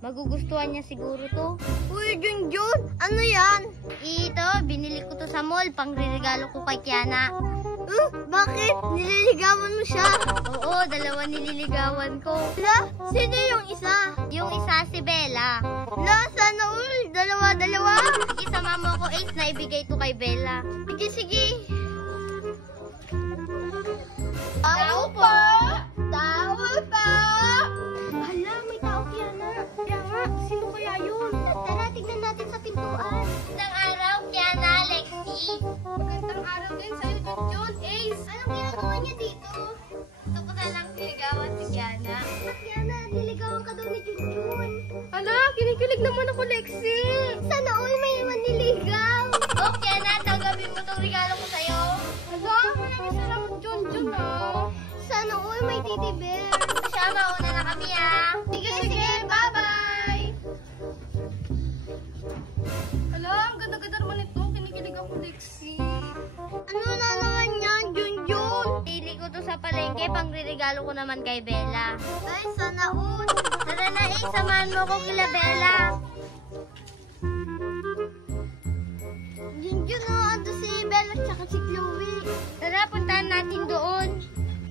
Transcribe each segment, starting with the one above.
Magugustuhan niya siguro to. Uy, Junjun! Ano yan? Ito, binili ko to sa mall. Pangririgalo ko kay Kiana. Bakit? Nililigawan mo siya? Oo, dalawa nililigawan ko. La, sino yung isa? Yung isa si Bella. La, sana all. Dalawa-dalawa. Sige, sama mo ko, Ace, na ibigay to kay Bella. Sige. Tao po! Tao po! Hala, may tao Kiana. Kaya nga, sino kaya yun? Tara, tignan natin sa pintuan. Magandang araw, Kiana, Lexi. Magandang araw din sa'yo, Junjun. Ace, anong ginagawa niya dito? Gusto ko na lang niligawan si Kiana. Kiana, niligawan ka daw ni Junjun. Ala, kinikilig naman ako, Lexi. Sana all may maniligaw. Oh, Kiana, tanggapin mo tong regalo ko sa'yo. Ala, maraming salamat, Junjun, ah. Sana all may teddy bear. Siya, mauna na kami, ah. Sige, bye-bye. Ala, ang ganda-ganda naman ito. Kinikilig ako, Lexi. Ano na naman yan, Junjun? Pili ko to sa palengke, pangririgalo ko naman kay Bella. Ay, sana all. Tara na, Ace, samahan mo ko kila Bella. Junjun, ando si Bella at si Chloe. Tara, puntahan natin doon.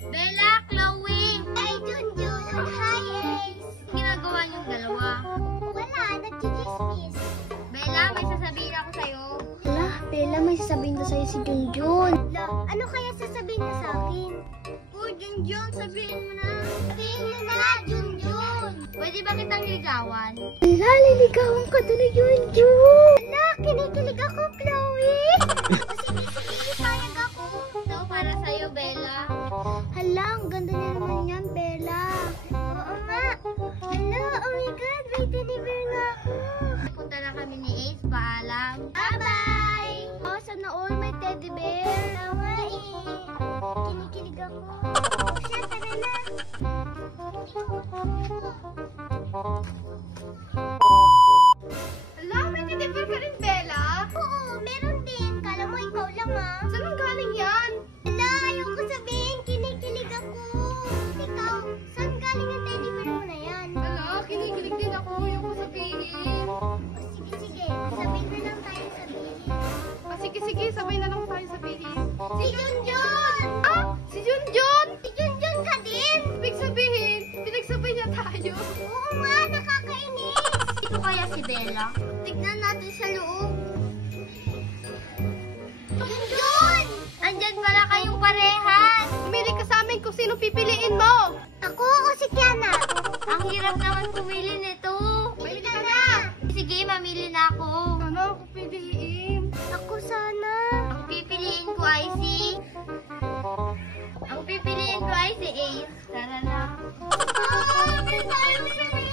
Bella, Chloe, Ay, Junjun. Hi, Ace. anong ginagawa niyong dalawa? Wala, nagchichismis. Bella, may sasabihin ako sa'yo. Hala, Bella, may sasabihin na sa'yo si Junjun. La, ano kaya sasabihin niya sa akin? Oh, Junjun, sabihin mo na. Sabihin mo na, Junjun. Pwede ba kitang ligawan? Hala, liligawan ka doon ni Junjun. Hala, kinikilig ako, Chloe. Sige, payag ako. Ito para sa'yo, Bella. Hala, ang ganda niya naman yan, Bella. Oo nga. Hala, oh my God, may teddy bear na ako. Punta na kami ni Ace, paalam. Bye-bye! Oh, sana all may teddy bear. Tama kinikilig ako. Siya, tara na. Ala, may titipir ka rin, Bella. Oo, meron din. Kala mo ikaw lang ah. Saan ang galing yan? Hala, ayoko sabihin. Kinikilig ako. Ikaw, saan galing ang teddy bear mo na yan? Ala, kinikilig din ako. Yung ko sabihin. Sige. Sabay na lang tayo sabihin. Sige, sabay na lang tayo sabihin. Si Junjun! Ah, si Junjun! Si Junjun ka din! Ibig sabihin, pinagsabay niya tayo. Oo nga, nakakainis. Ito kaya si Bella? Tignan natin sa loob. Junjun! Andyan pala kayong parehas. Pumili ka sa amin kung sino pipiliin mo. Ako o si Kiana? Ang hirap naman pumili nito. Bili ka na! Sige, mamili na ako. Ano ako piliin? Ako sana. Ang pipiliin ko ay si... Ang pipiliin ko ay si Ace. Tara na. Bili tayo, bili!